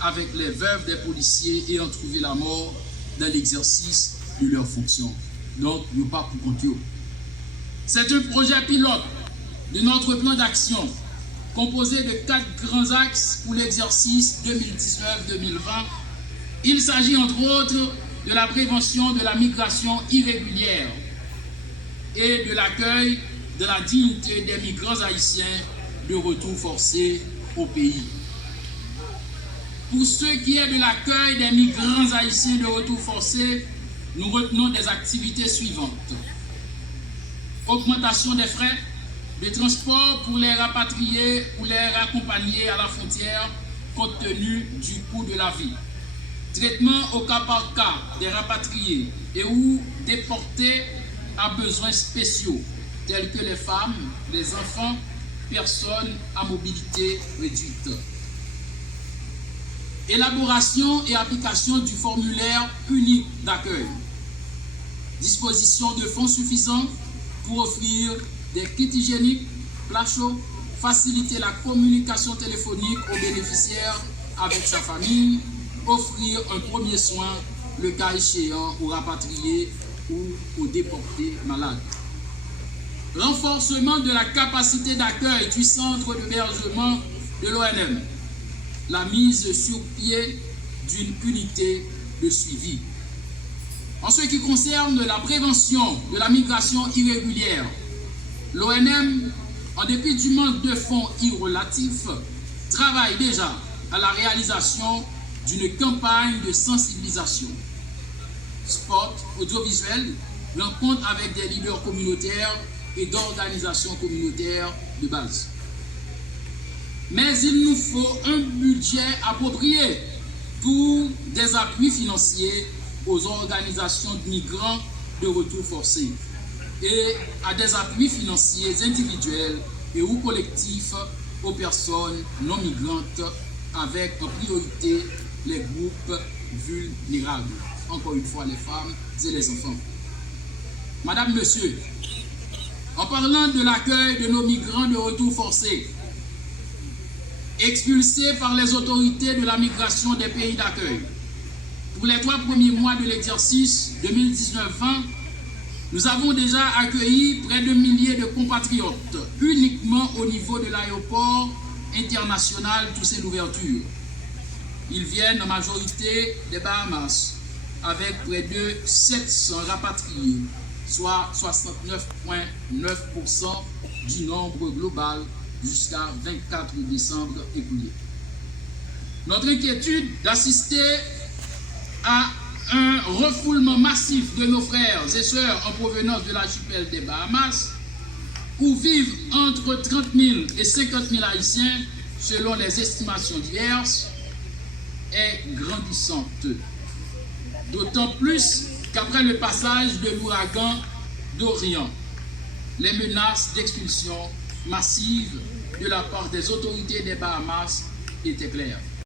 avec les veuves des policiers ayant trouvé la mort dans l'exercice de leurs fonctions. Donc, nous pas pour compter. C'est un projet pilote de notre plan d'action composé de 4 grands axes pour l'exercice 2019-2020. Il s'agit entre autres de la prévention de la migration irrégulière et de l'accueil de la dignité des migrants haïtiens de retour forcé au pays. Pour ce qui est de l'accueil des migrants haïtiens de retour forcé, nous retenons des activités suivantes. Augmentation des frais de transport pour les rapatrier ou les raccompagner à la frontière compte tenu du coût de la vie. Traitement au cas par cas des rapatriés et ou déportés à besoins spéciaux tels que les femmes, les enfants, personnes à mobilité réduite. Élaboration et application du formulaire unique d'accueil. Disposition de fonds suffisants pour offrir des kits hygiéniques, plats chauds, faciliter la communication téléphonique aux bénéficiaires avec sa famille, offrir un premier soin, le cas échéant, aux rapatriés ou aux déportés malades. Renforcement de la capacité d'accueil du centre d'hébergement de l'ONM. La mise sur pied d'une unité de suivi. En ce qui concerne la prévention de la migration irrégulière, l'ONM, en dépit du manque de fonds irrelatifs, travaille déjà à la réalisation d'une campagne de sensibilisation. Spot, audiovisuel, rencontre avec des leaders communautaires et d'organisations communautaires de base. Mais il nous faut un budget approprié pour des appuis financiers aux organisations de migrants de retour forcé et à des appuis financiers individuels et ou collectifs aux personnes non migrantes avec en priorité les groupes vulnérables, encore une fois les femmes et les enfants. Madame, Monsieur, en parlant de l'accueil de nos migrants de retour forcé, expulsés par les autorités de la migration des pays d'accueil. Pour les 3 premiers mois de l'exercice 2019-20, nous avons déjà accueilli près de milliers de compatriotes, uniquement au niveau de l'aéroport international Toussaint Louverture. Ils viennent en majorité des Bahamas, avec près de 700 rapatriés, soit 69,9% du nombre global jusqu'à 24 décembre écoulé. Notre inquiétude d'assister à un refoulement massif de nos frères et sœurs en provenance de l'archipel des Bahamas, où vivent entre 30 000 et 50 000 Haïtiens, selon les estimations diverses, est grandissante. D'autant plus qu'après le passage de l'ouragan Dorian, les menaces d'expulsion massive de la part des autorités des Bahamas étaient claires.